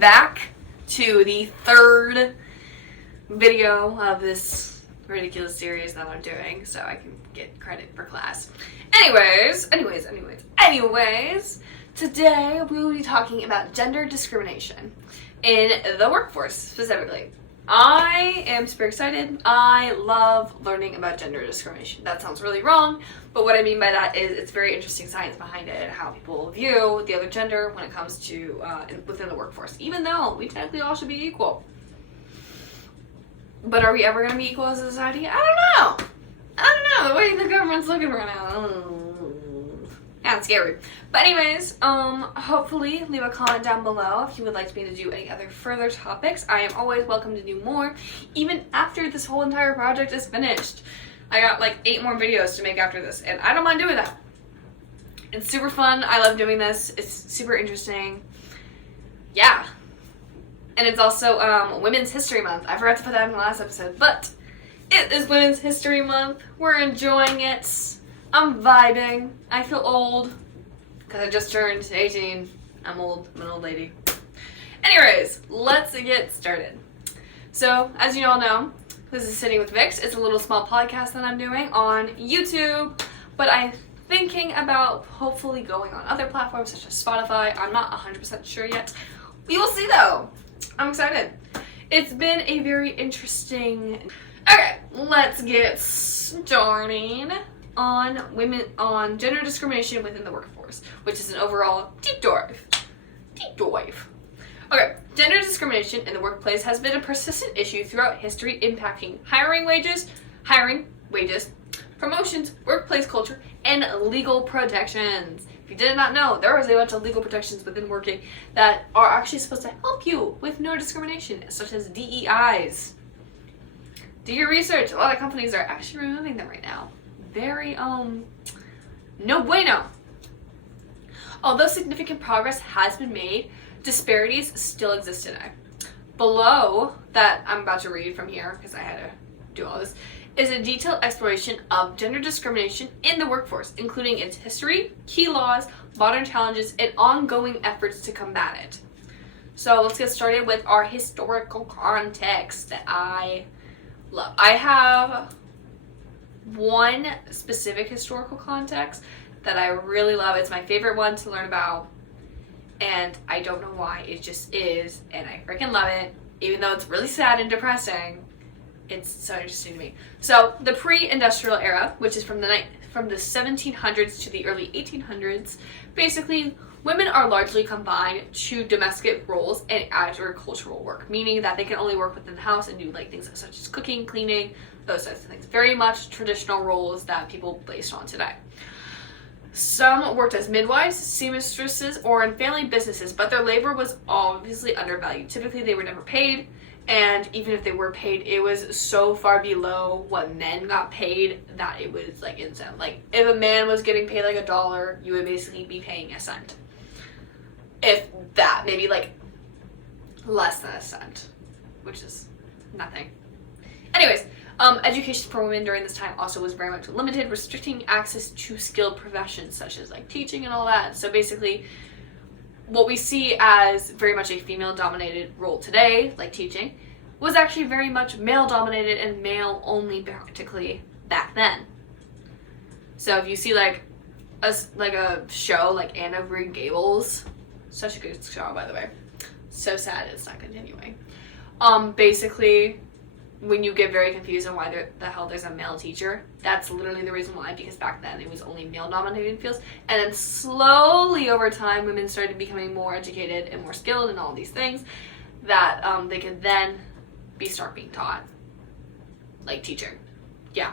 Back to the third video of this ridiculous series that I'm doing so I can get credit for class. Anyways, today we will be talking about gender discrimination in the workforce specifically. I am super excited. I love learning about gender discrimination. That sounds really wrong, but what I mean by that is it's very interesting science behind it and how people view the other gender when it comes to within the workforce, even though we technically all should be equal. But are we ever going to be equal as a society? I don't know. The way the government's looking right now. Yeah, it's scary. But anyways, hopefully leave a comment down below if you would like me to do any other further topics. I am always welcome to do more, even after this whole entire project is finished. I got like 8 more videos to make after this, and I don't mind doing that. It's super fun. I love doing this. It's super interesting. Yeah. And it's also Women's History Month. I forgot to put that in the last episode, but it is Women's History Month. We're enjoying it. I'm vibing. I feel old because I just turned 18. I'm old. I'm an old lady. Anyways, let's get started. So, as you all know, this is Sitting with Vix. It's a little small podcast that I'm doing on YouTube, but I'm thinking about hopefully going on other platforms such as Spotify. I'm not 100% sure yet. We will see though. I'm excited. It's been a very interesting... Okay, let's get started on gender discrimination within the workforce, which is an overall deep dive. Okay, gender discrimination in the workplace has been a persistent issue throughout history, impacting hiring wages, promotions, workplace culture, and legal protections. If you did not know, there is a bunch of legal protections within working that are actually supposed to help you with no discrimination, such as DEIs. Do your research. A lot of companies are actually removing them right now. Very, no bueno. Although significant progress has been made, disparities still exist today. Below that I'm about to read from here, because I had to do all this, is a detailed exploration of gender discrimination in the workforce, including its history, key laws, modern challenges, and ongoing efforts to combat it. So let's get started with our historical context that I love. I have one specific historical context that I really love. It's my favorite one to learn about, and I don't know why. It just is, and I freaking love it. Even though it's really sad and depressing, it's so interesting to me. So the pre-industrial era, which is from the 1700s to the early 1800s, basically women are largely confined to domestic roles and agricultural work, meaning that they can only work within the house and do like things such as cooking, cleaning, those types of things. Very much traditional roles that people based on today. Some worked as midwives, seamstresses, or in family businesses, but their labor was obviously undervalued. Typically, they were never paid, and even if they were paid, it was so far below what men got paid that it was like insane. Like, if a man was getting paid like $1, you would basically be paying a cent. If that, maybe like less than a cent, which is nothing. Anyways, education for women during this time also was very much limited, restricting access to skilled professions such as like teaching and all that. So basically, what we see as very much a female-dominated role today, like teaching, was actually very much male-dominated and male-only practically back then. So if you see like a show like Anne of Green Gables, such a good show by the way, so sad it's not continuing. Basically, when you get very confused on why the hell there's a male teacher, that's literally the reason why, because back then it was only male-dominated fields, and then slowly over time women started becoming more educated and more skilled in all these things that they could then start being taught, like teaching. Yeah.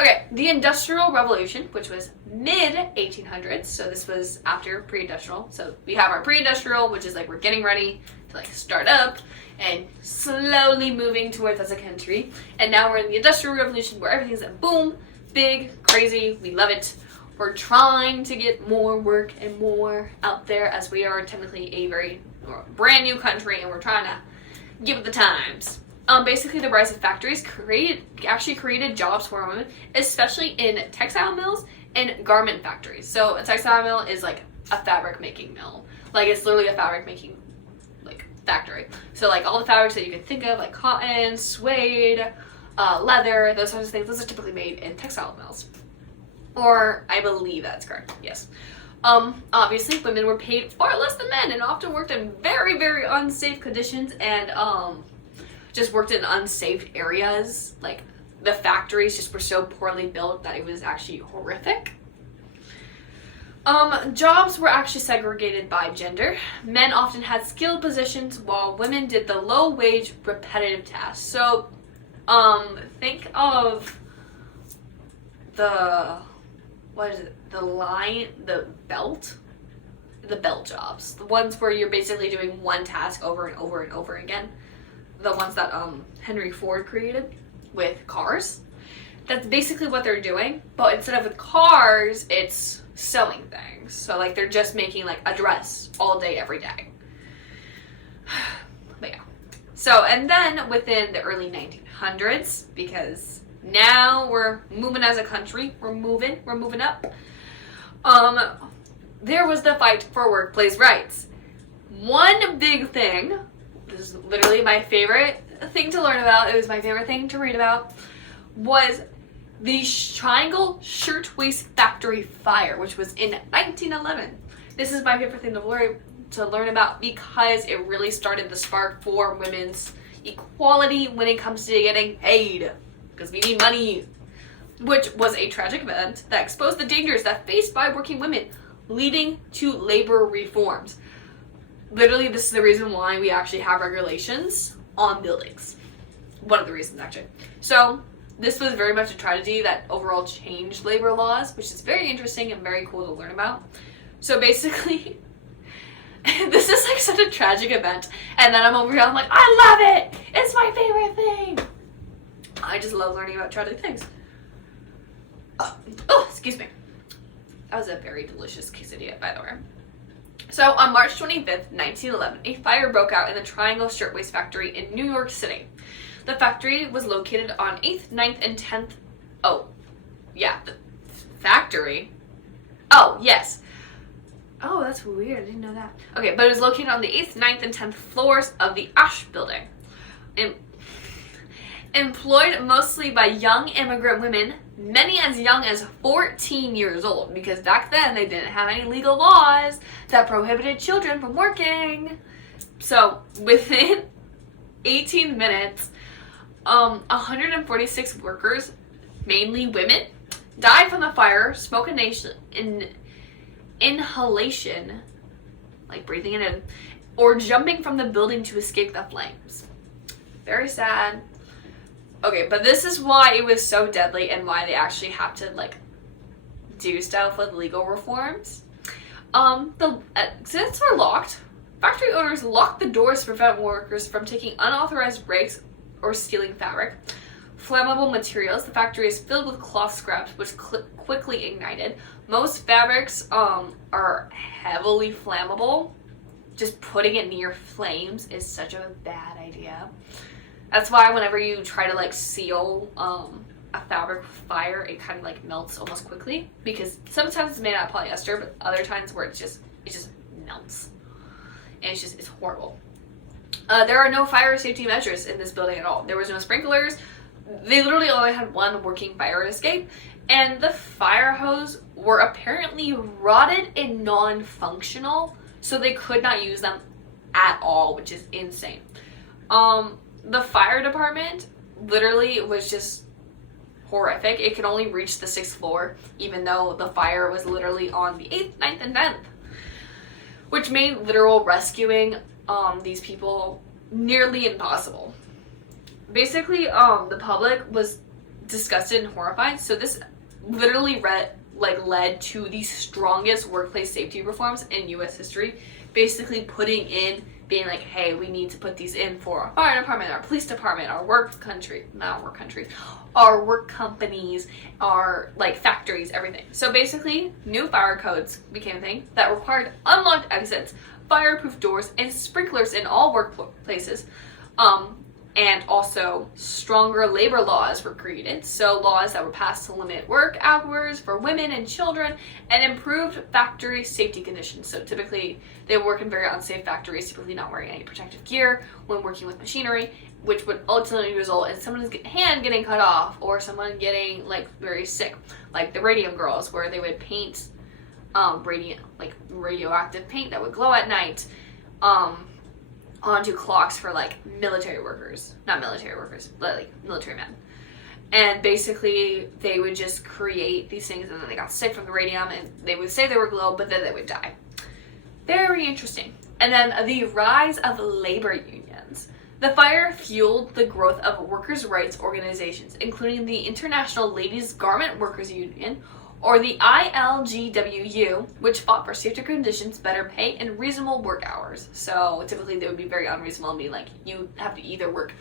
Okay, the Industrial Revolution, which was mid-1800s, so this was after pre-industrial. So we have our pre-industrial, which is like we're getting ready to like start up and slowly moving towards as a country. And now we're in the Industrial Revolution where everything's a boom, big, crazy, we love it. We're trying to get more work and more out there as we are technically a very brand new country and we're trying to get with the times. Basically, the rise of factories actually created jobs for women, especially in textile mills and garment factories. So a textile mill is like a fabric making mill. Like, it's literally a fabric making like factory. So like all the fabrics that you can think of, like cotton, suede, leather, those sorts of things, those are typically made in textile mills. Or I believe that's correct, yes. Obviously women were paid far less than men and often worked in very, very unsafe conditions and just worked in unsafe areas. Like the factories just were so poorly built that it was actually horrific. Jobs were actually segregated by gender. Men often had skilled positions while women did the low-wage, repetitive tasks. So, think of the belt jobs. The ones where you're basically doing one task over and over and over again. The ones that, Henry Ford created with cars. That's basically what they're doing, but instead of with cars, it's sewing things. So like they're just making like a dress all day, every day. But yeah. So, and then within the early 1900s, because now we're moving as a country, we're moving up. There was the fight for workplace rights. One big thing, this is literally my favorite thing to learn about, it was my favorite thing to read about, was the Triangle Shirtwaist Factory fire, which was in 1911. This is my favorite thing to learn about because it really started the spark for women's equality when it comes to getting paid, because we need money, which was a tragic event that exposed the dangers that faced by working women, leading to labor reforms. Literally, this is the reason why we actually have regulations on buildings. One of the reasons, actually. So, this was very much a tragedy that overall changed labor laws, which is very interesting and very cool to learn about. So basically, this is like such a tragic event, and then I'm over here, I'm like, I love it! It's my favorite thing! I just love learning about tragic things. Oh, excuse me. That was a very delicious quesadilla, by the way. So, on March 25th, 1911, a fire broke out in the Triangle Shirtwaist Factory in New York City. The factory was located on 8th, 9th, and 10th... Oh, yeah, the factory? Oh, yes. Oh, that's weird. I didn't know that. Okay, but it was located on the 8th, 9th, and 10th floors of the Ash Building. Employed mostly by young immigrant women, many as young as 14 years old, because back then they didn't have any legal laws that prohibited children from working. So, within 18 minutes, 146 workers, mainly women, died from the fire, smoke inhalation, like breathing it in, or jumping from the building to escape the flames. Very sad. Okay, but this is why it was so deadly and why they actually have to, like, do stuff with legal reforms. The exits were locked. Factory owners locked the doors to prevent workers from taking unauthorized breaks or stealing fabric. Flammable materials. The factory is filled with cloth scraps, which quickly ignited. Most fabrics are heavily flammable. Just putting it near flames is such a bad idea. That's why whenever you try to like seal a fabric with fire, it kind of like melts almost quickly, because sometimes it's made out of polyester, but other times where it just melts, and it's horrible. There are no fire safety measures in this building at all. There was no sprinklers. They literally only had one working fire escape, and the fire hose were apparently rotted and non-functional, so they could not use them at all, which is insane. The fire department literally was just horrific. It could only reach the 6th floor, even though the fire was literally on the 8th, 9th, and 10th, which made literal rescuing these people nearly impossible. Basically, the public was disgusted and horrified, so this literally led to the strongest workplace safety reforms in U.S. history, basically putting in, being like, hey, we need to put these in for our fire department, our police department, our work companies, our like factories, everything. So basically, new fire codes became a thing that required unlocked exits, fireproof doors, and sprinklers in all workplaces. And also, stronger labor laws were created, so laws that were passed to limit work hours for women and children, and improved factory safety conditions. So typically, they work in very unsafe factories, typically not wearing any protective gear when working with machinery, which would ultimately result in someone's hand getting cut off, or someone getting, like, very sick, like the radium girls, where they would paint radioactive paint that would glow at night, onto clocks for, like, military workers. Not military workers, but, like, military men. And basically, they would just create these things, and then they got sick from the radium, and they would say they were glow, but then they would die. Very interesting. And then the rise of labor unions. The fire fueled the growth of workers' rights organizations, including the International Ladies Garment Workers Union, or the ILGWU, which fought for safer conditions, better pay, and reasonable work hours. So typically they would be very unreasonable and be like, you have to either work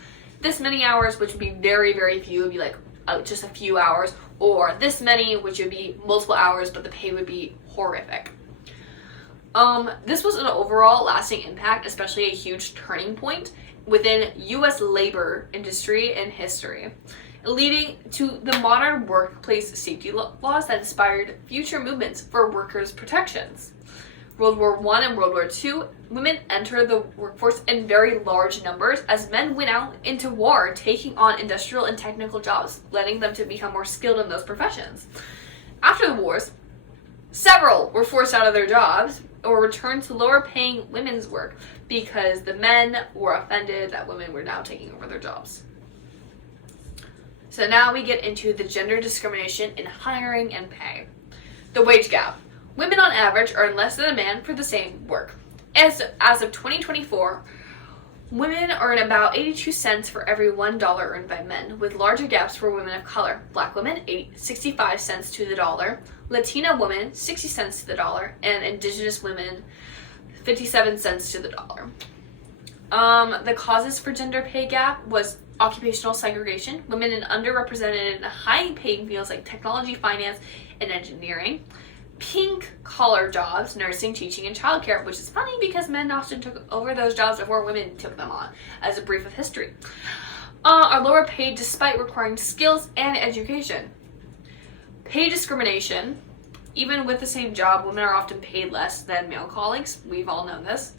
this many hours, which would be very, very few, it would be like just a few hours, or this many, which would be multiple hours, but the pay would be horrific. This was an overall lasting impact, especially a huge turning point within U.S. labor industry and history, leading to the modern workplace safety laws that inspired future movements for workers' protections. World War I and World War II, women entered the workforce in very large numbers as men went out into war, taking on industrial and technical jobs, letting them to become more skilled in those professions. After the wars, several were forced out of their jobs or returned to lower paying women's work because the men were offended that women were now taking over their jobs. So now we get into the gender discrimination in hiring and pay. The wage gap. Women on average earn less than a man for the same work. As of 2024, women earn about 82 cents for every $1 earned by men, with larger gaps for women of color. Black women, 65 cents to the dollar. Latina women, 60 cents to the dollar. And Indigenous women, 57 cents to the dollar. The causes for gender pay gap was occupational segregation, women in underrepresented and high-paying fields like technology, finance, and engineering, pink-collar jobs, nursing, teaching, and childcare, which is funny because men often took over those jobs before women took them on, as a brief of history, are lower paid despite requiring skills and education. Pay discrimination. Even with the same job, women are often paid less than male colleagues. We've all known this.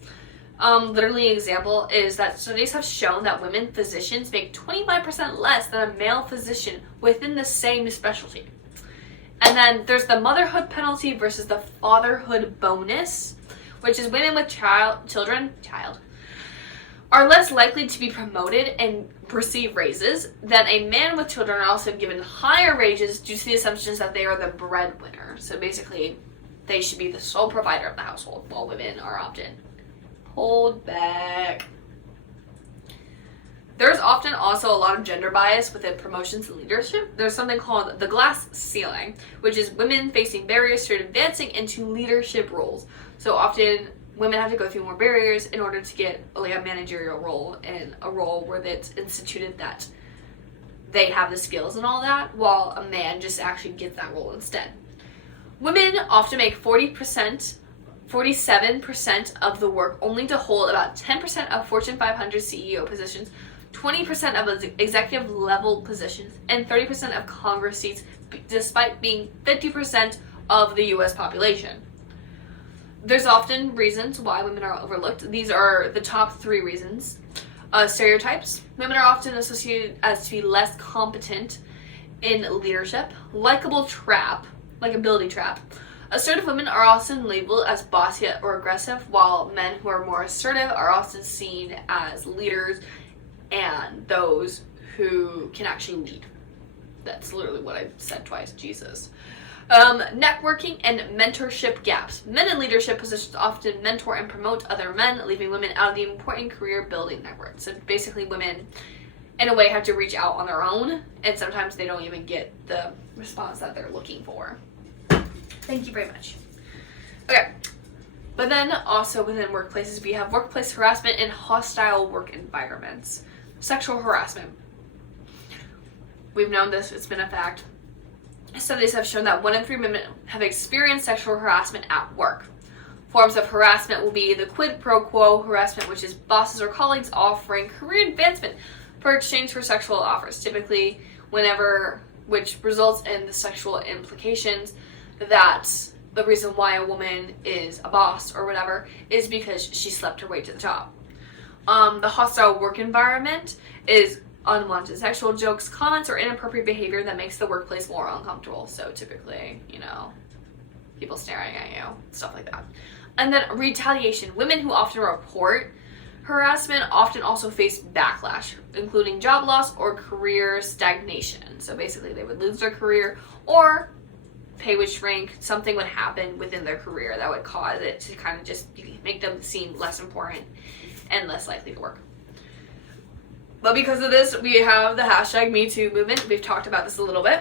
Literally an example is that studies have shown that women physicians make 25% less than a male physician within the same specialty. And then there's the motherhood penalty versus the fatherhood bonus, which is women with children are less likely to be promoted and receive raises than a man with children are also given higher wages due to the assumptions that they are the breadwinner. So basically, they should be the sole provider of the household, while women are often pulled back. There's often also a lot of gender bias within promotions and leadership. There's something called the glass ceiling, which is women facing barriers to advancing into leadership roles. So often women have to go through more barriers in order to get like a managerial role, and a role where it's instituted that they have the skills and all that, while a man just actually gets that role instead. Women often make 47% of the work, only to hold about 10% of Fortune 500 CEO positions, 20% of executive level positions, and 30% of Congress seats, despite being 50% of the US population. There's often reasons why women are overlooked. These are the top 3 reasons. Stereotypes. Women are often associated as to be less competent in leadership. Likeability trap. Assertive women are often labeled as bossy or aggressive, while men who are more assertive are often seen as leaders and those who can actually lead. That's literally what I said twice, Jesus. Networking and mentorship gaps. Men in leadership positions often mentor and promote other men, leaving women out of the important career building network. So basically women, in a way, have to reach out on their own, and sometimes they don't even get the response that they're looking for. Thank you very much. Okay. But then also within workplaces, we have workplace harassment and hostile work environments. Sexual harassment. We've known this, it's been a fact. Studies have shown that 1 in 3 women have experienced sexual harassment at work. Forms of harassment will be the quid pro quo harassment, which is bosses or colleagues offering career advancement for exchange for sexual offers, typically which results in the sexual implications that the reason why a woman is a boss or whatever is because she slept her way to the top. The hostile work environment is unwanted sexual jokes, comments, or inappropriate behavior that makes the workplace more uncomfortable. So typically, people staring at you, stuff like that. And then retaliation. Women who often report harassment often also face backlash, including job loss or career stagnation. So basically they would lose their career or pay would shrink, something would happen within their career that would cause it to kind of just make them seem less important and less likely to work. But because of this, we have the hashtag #MeToo movement. We've talked about this a little bit,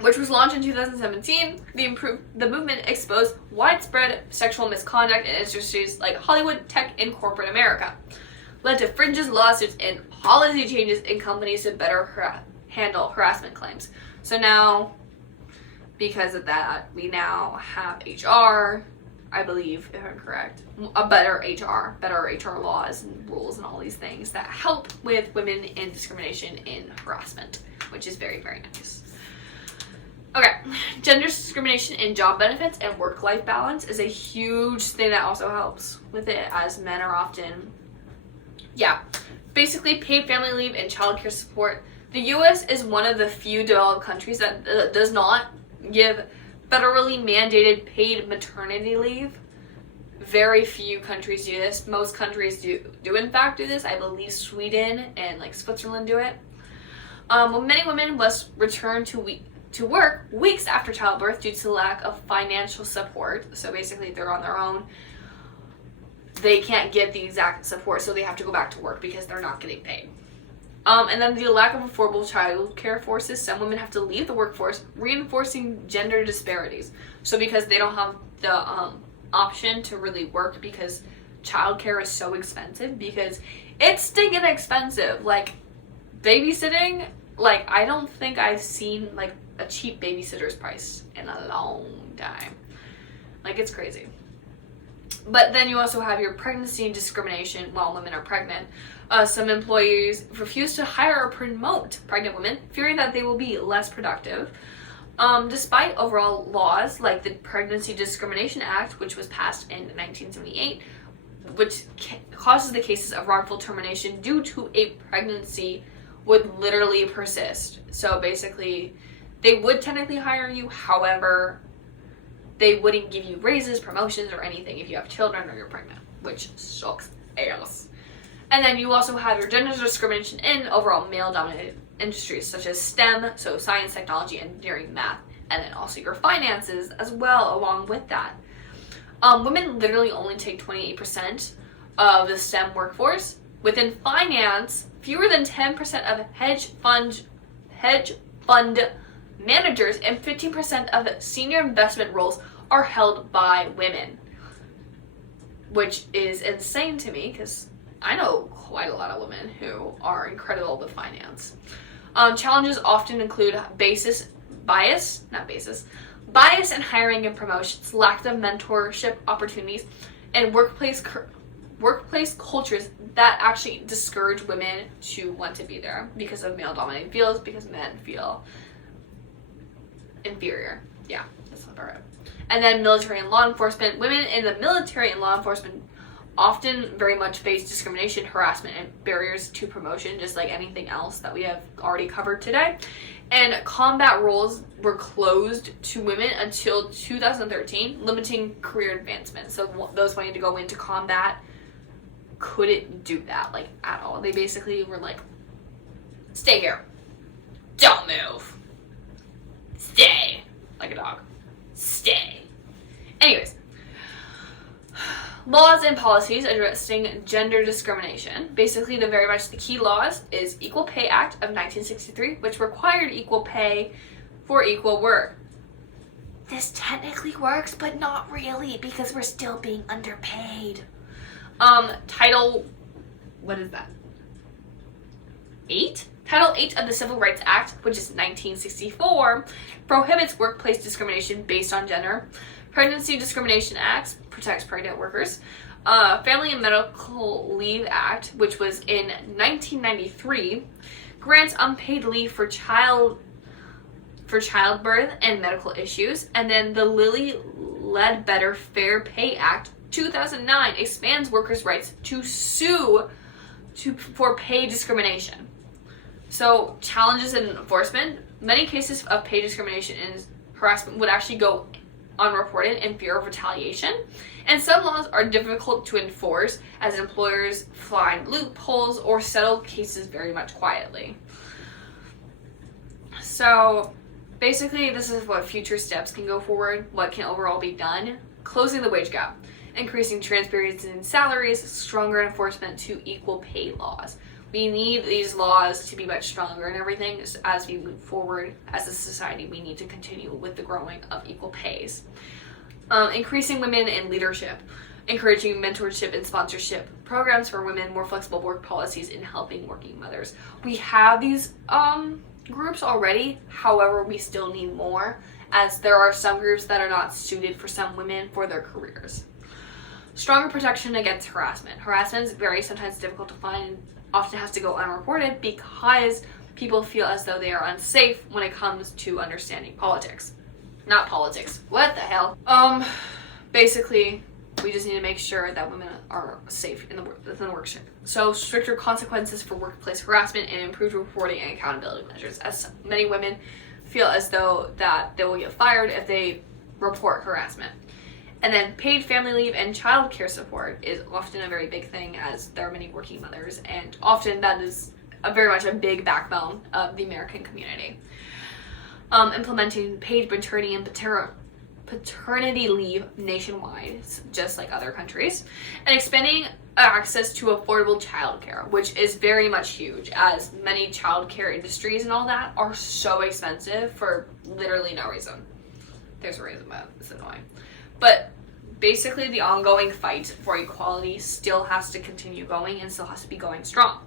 which was launched in 2017. The movement exposed widespread sexual misconduct in industries like Hollywood, tech, and corporate America, led to fringes, lawsuits, and policy changes in companies to better handle harassment claims. So now, because of that, we now have HR, I believe, if I'm correct, better HR laws and rules and all these things that help with women in discrimination in harassment, which is very, very nice. Okay, gender discrimination in job benefits and work-life balance is a huge thing that also helps with it, as men are often, basically paid family leave and childcare support. The U.S. is one of the few developed countries that does not give federally mandated paid maternity leave. Very few countries do this. Most countries do in fact do this. I believe Sweden and like Switzerland do it. Many women must return to work weeks after childbirth due to lack of financial support. So basically they're on their own. They can't get the exact support, so they have to go back to work because they're not getting paid. And then the lack of affordable child care forces some women have to leave the workforce, reinforcing gender disparities. So because they don't have the option to really work because childcare is so expensive, because it's stinking expensive. Like babysitting, like I don't think I've seen like a cheap babysitter's price in a long time. Like it's crazy. But then you also have your pregnancy discrimination while women are pregnant. Some employees refuse to hire or promote pregnant women, fearing that they will be less productive. Despite overall laws like the Pregnancy Discrimination Act, which was passed in 1978, which causes the cases of wrongful termination due to a pregnancy would literally persist. So basically, they would technically hire you, however, they wouldn't give you raises, promotions, or anything if you have children or you're pregnant, which sucks ass. And then you also have your gender discrimination in overall male-dominated industries such as STEM, so science, technology, engineering, math, and then also your finances as well along with that. Women literally only take 28% of the STEM workforce. Within finance, fewer than 10% of hedge fund managers and 15% of senior investment roles are held by women, which is insane to me because I know quite a lot of women who are incredible with finance. Challenges often include bias in hiring and promotions, lack of mentorship opportunities, and workplace cultures that actually discourage women to want to be there because of male-dominated fields, because men feel inferior. Yeah, that's not right. And then military and law enforcement. Women in the military and law enforcement often very much face discrimination, harassment, and barriers to promotion, just like anything else that we have already covered today. And combat roles were closed to women until 2013, limiting career advancement. So those wanting to go into combat couldn't do that, like, at all. They basically were like, stay here. Don't move. Stay. Like a dog. Stay. Anyways. Laws and policies addressing gender discrimination. Basically, the key laws is Equal Pay Act of 1963, which required equal pay for equal work. This technically works, but not really, because we're still being underpaid. Title 8 of the Civil Rights Act, which is 1964, prohibits workplace discrimination based on gender. Pregnancy Discrimination Act protects pregnant workers. Family and Medical Leave Act, which was in 1993, grants unpaid leave for childbirth and medical issues. And then the Lilly Ledbetter Fair Pay Act 2009 expands workers' rights to sue for pay discrimination. So challenges in enforcement. Many cases of pay discrimination and harassment would actually go unreported in fear of retaliation. And some laws are difficult to enforce as employers find loopholes or settle cases very much quietly. So basically, this is what future steps can go forward, what can overall be done. Closing the wage gap, increasing transparency in salaries, stronger enforcement to equal pay laws. We need these laws to be much stronger and everything as we move forward as a society. We need to continue with the growing of equal pays. Increasing women in leadership, encouraging mentorship and sponsorship programs for women, more flexible work policies, and helping working mothers. We have these groups already, however, we still need more, as there are some groups that are not suited for some women for their careers. Stronger protection against harassment. Harassment is very sometimes difficult to find and often has to go unreported because people feel as though they are unsafe when it comes to understanding politics. Not politics. What the hell? Basically, we just need to make sure that women are safe within the workplace. So stricter consequences for workplace harassment and improved reporting and accountability measures, as many women feel as though that they will get fired if they report harassment. And then paid family leave and child care support is often a very big thing, as there are many working mothers, and often that is very much a big backbone of the American community. Implementing paid maternity and paternity leave nationwide, just like other countries, and expanding access to affordable childcare, which is very much huge, as many childcare industries and all that are so expensive for literally no reason. There's a reason, but it's annoying. But basically, the ongoing fight for equality still has to continue going and still has to be going strong.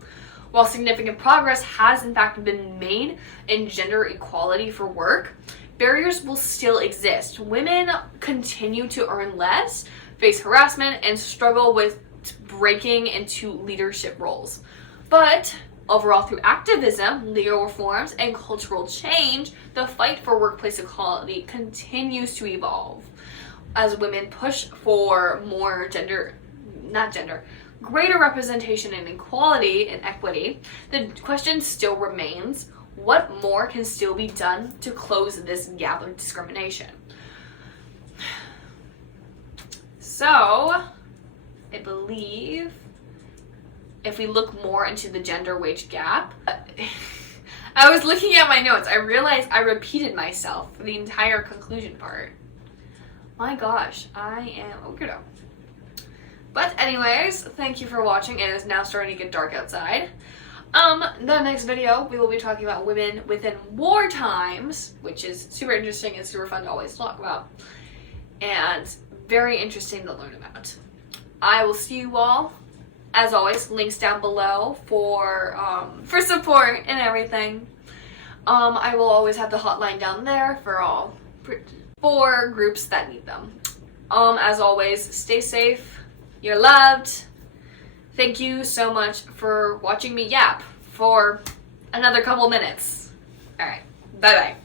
While significant progress has in fact been made in gender equality for work, barriers will still exist. Women continue to earn less, face harassment, and struggle with breaking into leadership roles. But overall, through activism, legal reforms, and cultural change, the fight for workplace equality continues to evolve. As women push for more greater representation and equality and equity, the question still remains, what more can still be done to close this gap of discrimination? So, I believe if we look more into the gender wage gap, I was looking at my notes, I realized I repeated myself for the entire conclusion part. My gosh, I am a weirdo. But anyways, thank you for watching. It is now starting to get dark outside. The next video, we will be talking about women within war times, which is super interesting and super fun to always talk about, and very interesting to learn about. I will see you all, as always, links down below for support and everything. I will always have the hotline down there for groups that need them. As always, stay safe. You're loved. Thank you so much for watching me yap for another couple minutes. All right. Bye-bye.